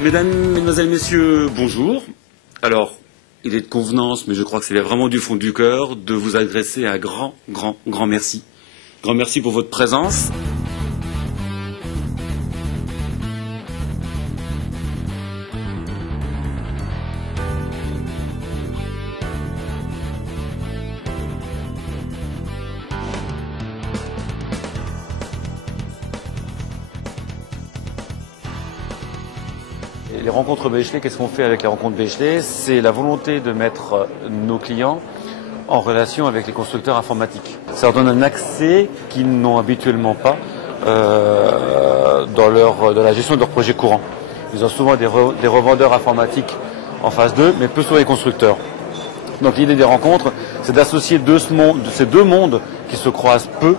Mesdames, Mesdemoiselles, Messieurs, bonjour. Alors, il est de convenance, mais je crois que c'est vraiment du fond du cœur, de vous adresser un grand merci. Grand merci pour votre présence. Les rencontres Bechley, qu'est-ce qu'on fait avec les rencontres Bechley? C'est la volonté de mettre nos clients en relation avec les constructeurs informatiques. Ça leur donne un accès qu'ils n'ont habituellement pas dans la gestion de leurs projets courants. Ils ont souvent des revendeurs informatiques en face d'eux, mais peu souvent les constructeurs. Donc l'idée des rencontres, c'est d'associer ces deux mondes qui se croisent peu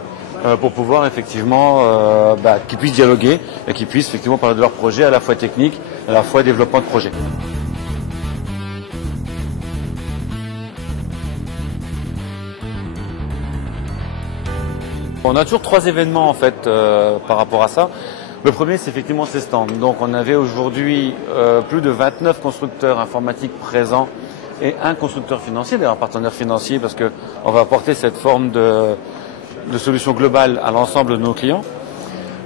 pour pouvoir effectivement qu'ils puissent dialoguer et qu'ils puissent effectivement parler de leur projet à la fois technique, à la fois développement de projet. On a toujours 3 événements en fait par rapport à ça. Le premier, c'est effectivement ces stands. Donc on avait aujourd'hui plus de 29 constructeurs informatiques présents et un constructeur financier, d'ailleurs un partenaire financier, parce qu'on va apporter cette forme de solution globale à l'ensemble de nos clients.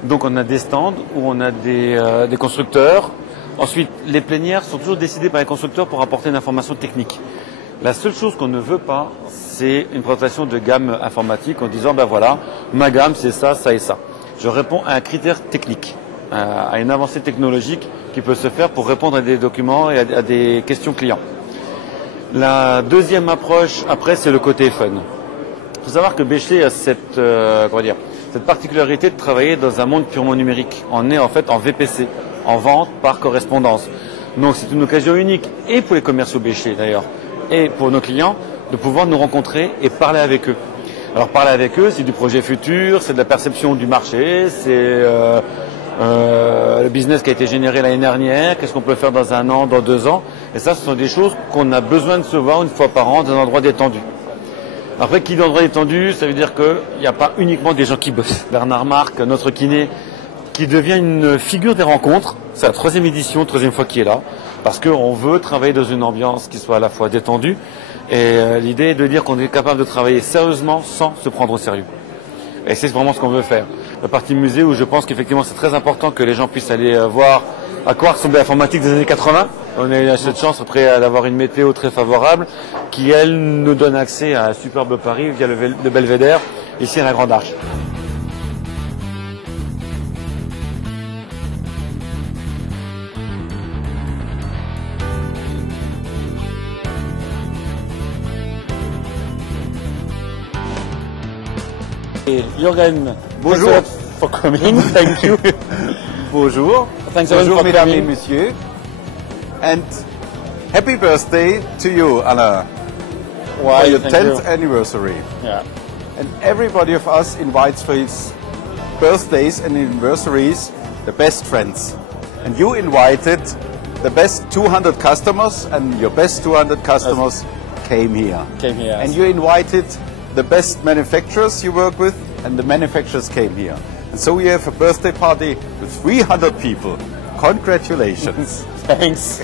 Donc on a des stands où on a des constructeurs. Ensuite, les plénières sont toujours décidées par les constructeurs pour apporter une information technique. La seule chose qu'on ne veut pas, c'est une présentation de gamme informatique en disant, ben voilà, ma gamme c'est ça, ça et ça. Je réponds à un critère technique, à une avancée technologique qui peut se faire pour répondre à des documents et à des questions clients. La deuxième approche, après, c'est le côté fun. Il faut savoir que Bechley a cette particularité de travailler dans un monde purement numérique. On est en fait en VPC, en vente par correspondance. Donc c'est une occasion unique, et pour les commerciaux Bechley d'ailleurs, et pour nos clients, de pouvoir nous rencontrer et parler avec eux. Alors parler avec eux, c'est du projet futur, c'est de la perception du marché, c'est le business qui a été généré l'année dernière, qu'est-ce qu'on peut faire dans 1 an, dans 2 ans. Et ça, ce sont des choses qu'on a besoin de se voir une fois par an dans un endroit détendu. Après, qui dit endroit détendu, ça veut dire qu'il n'y a pas uniquement des gens qui bossent. Bernard Marc, notre kiné, qui devient une figure des rencontres. C'est la 3e édition, 3e fois qu'il est là, parce qu'on veut travailler dans une ambiance qui soit à la fois détendue. Et l'idée est de dire qu'on est capable de travailler sérieusement sans se prendre au sérieux. Et c'est vraiment ce qu'on veut faire. La partie musée où je pense qu'effectivement c'est très important que les gens puissent aller voir à quoi ressemblait l'informatique des années 80. On a eu cette chance après d'avoir une météo très favorable qui, elle, nous donne accès à un superbe Paris via le Belvédère, ici à la Grande Arche. Jürgen, bonjour for coming. Thank you. Bonjour. Thanks Bonjour, for mesdames et coming. messieurs. And happy birthday to you, Anna, for your 10th anniversary. Yeah. And everybody of us invites for his birthdays and anniversaries the best friends. And you invited the best 200 customers, and your best 200 customers came here. And you invited the best manufacturers you work with, and the manufacturers came here. And so we have a birthday party with 300 people. Congratulations. Thanks.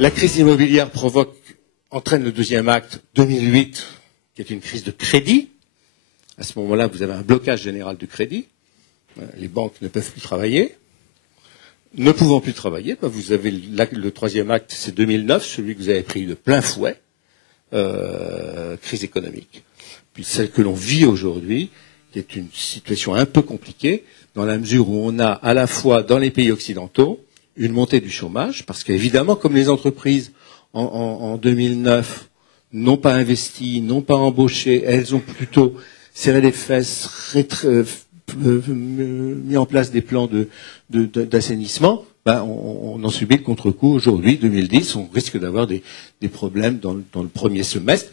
La crise immobilière entraîne le 2e acte 2008, qui est une crise de crédit. À ce moment-là, vous avez un blocage général du crédit. Les banques ne peuvent plus travailler. Ne pouvant plus travailler, vous avez le 3e acte, c'est 2009, celui que vous avez pris de plein fouet, crise économique. Puis celle que l'on vit aujourd'hui, qui est une situation un peu compliquée, dans la mesure où on a à la fois dans les pays occidentaux une montée du chômage, parce qu'évidemment, comme les entreprises en 2009 n'ont pas investi, n'ont pas embauché, elles ont plutôt serré les fesses, mis en place des plans d'assainissement, ben, on en subit le contre-coup aujourd'hui, 2010, on risque d'avoir des problèmes dans le premier semestre.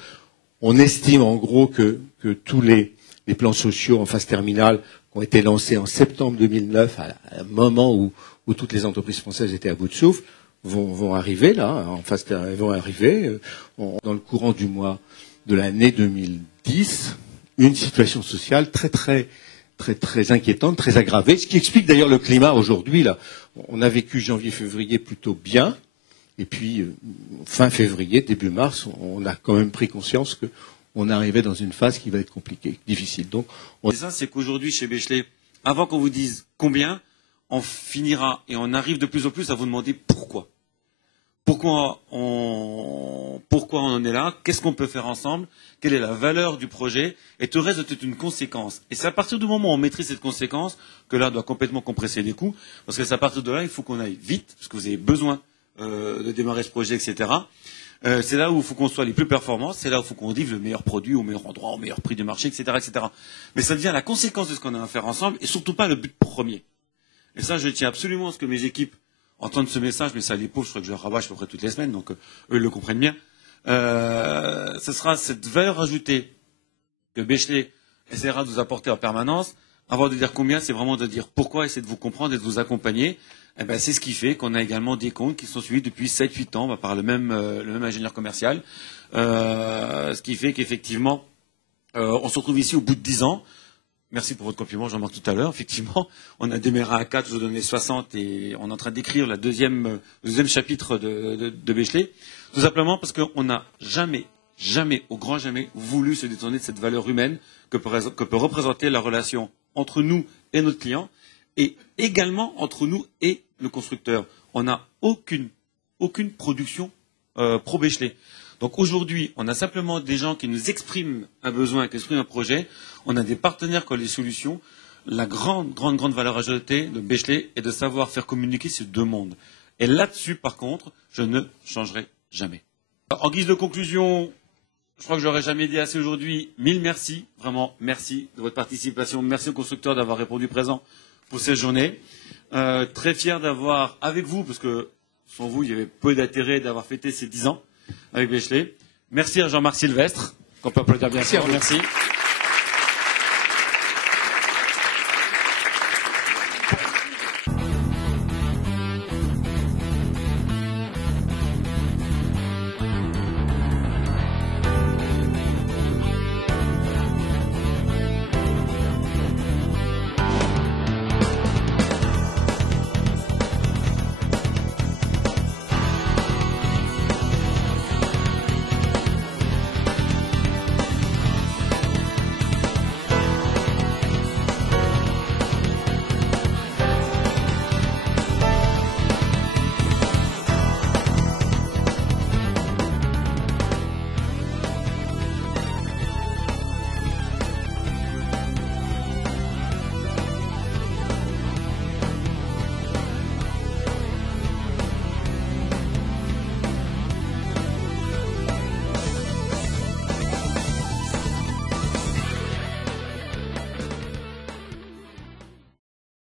On estime en gros que tous les plans sociaux en phase terminale qui ont été lancés en septembre 2009, à un moment où toutes les entreprises françaises étaient à bout de souffle, vont arriver là, en phase vont arriver dans le courant du mois de l'année 2010, une situation sociale très inquiétante, très aggravée, ce qui explique d'ailleurs le climat aujourd'hui là. On a vécu janvier-février plutôt bien, et puis fin février, début mars, on a quand même pris conscience que on arrivait dans une phase qui va être compliquée, difficile. Donc, ça, c'est qu'aujourd'hui, chez Bechley, avant qu'on vous dise combien, on finira et on arrive de plus en plus à vous demander pourquoi. Pourquoi on en est là, qu'est-ce qu'on peut faire ensemble, quelle est la valeur du projet, et tout le reste est une conséquence. Et c'est à partir du moment où on maîtrise cette conséquence que là, on doit complètement compresser les coûts, parce que c'est à partir de là, il faut qu'on aille vite, parce que vous avez besoin de démarrer ce projet, etc. C'est là où il faut qu'on soit les plus performants, c'est là où il faut qu'on livre le meilleur produit au meilleur endroit, au meilleur prix du marché, etc., etc. Mais ça devient la conséquence de ce qu'on a à faire ensemble, et surtout pas le but premier. Et ça, je tiens absolument à ce que mes équipes entendent ce message, mais ça les pauvres, je crois que je le rabâche à peu près toutes les semaines, donc eux le comprennent bien. Ce sera cette valeur ajoutée que Bechley essaiera de vous apporter en permanence. Avant de dire combien, c'est vraiment de dire pourquoi, essayer de vous comprendre et de vous accompagner. Eh ben, c'est ce qui fait qu'on a également des comptes qui sont suivis depuis 7-8 ans par le même ingénieur commercial. Ce qui fait qu'effectivement, on se retrouve ici au bout de 10 ans. Merci pour votre compliment, Jean-Marc, tout à l'heure. Effectivement, on a démarré à 4, je vous donnais 60 et on est en train d'écrire le deuxième chapitre de Bechley. Tout simplement parce qu'on n'a jamais, au grand jamais, voulu se détourner de cette valeur humaine que peut représenter la relation entre nous et notre client et également entre nous et le constructeur. On n'a aucune production pro-Bechley. Donc aujourd'hui, on a simplement des gens qui nous expriment un besoin, qui expriment un projet. On a des partenaires qui ont les solutions. La grande valeur ajoutée de Bechley est de savoir faire communiquer ces deux mondes. Et là-dessus, par contre, je ne changerai jamais. En guise de conclusion, je crois que je l'aurais jamais dit assez aujourd'hui. 1000 merci, vraiment merci de votre participation. Merci aux constructeurs d'avoir répondu présent pour cette journée. Très fier d'avoir avec vous, parce que sans vous, il y avait peu d'intérêt d'avoir fêté ces 10 ans avec Bechley. Merci à Jean-Marc Sylvestre, qu'on peut applaudir bien sûr. Merci.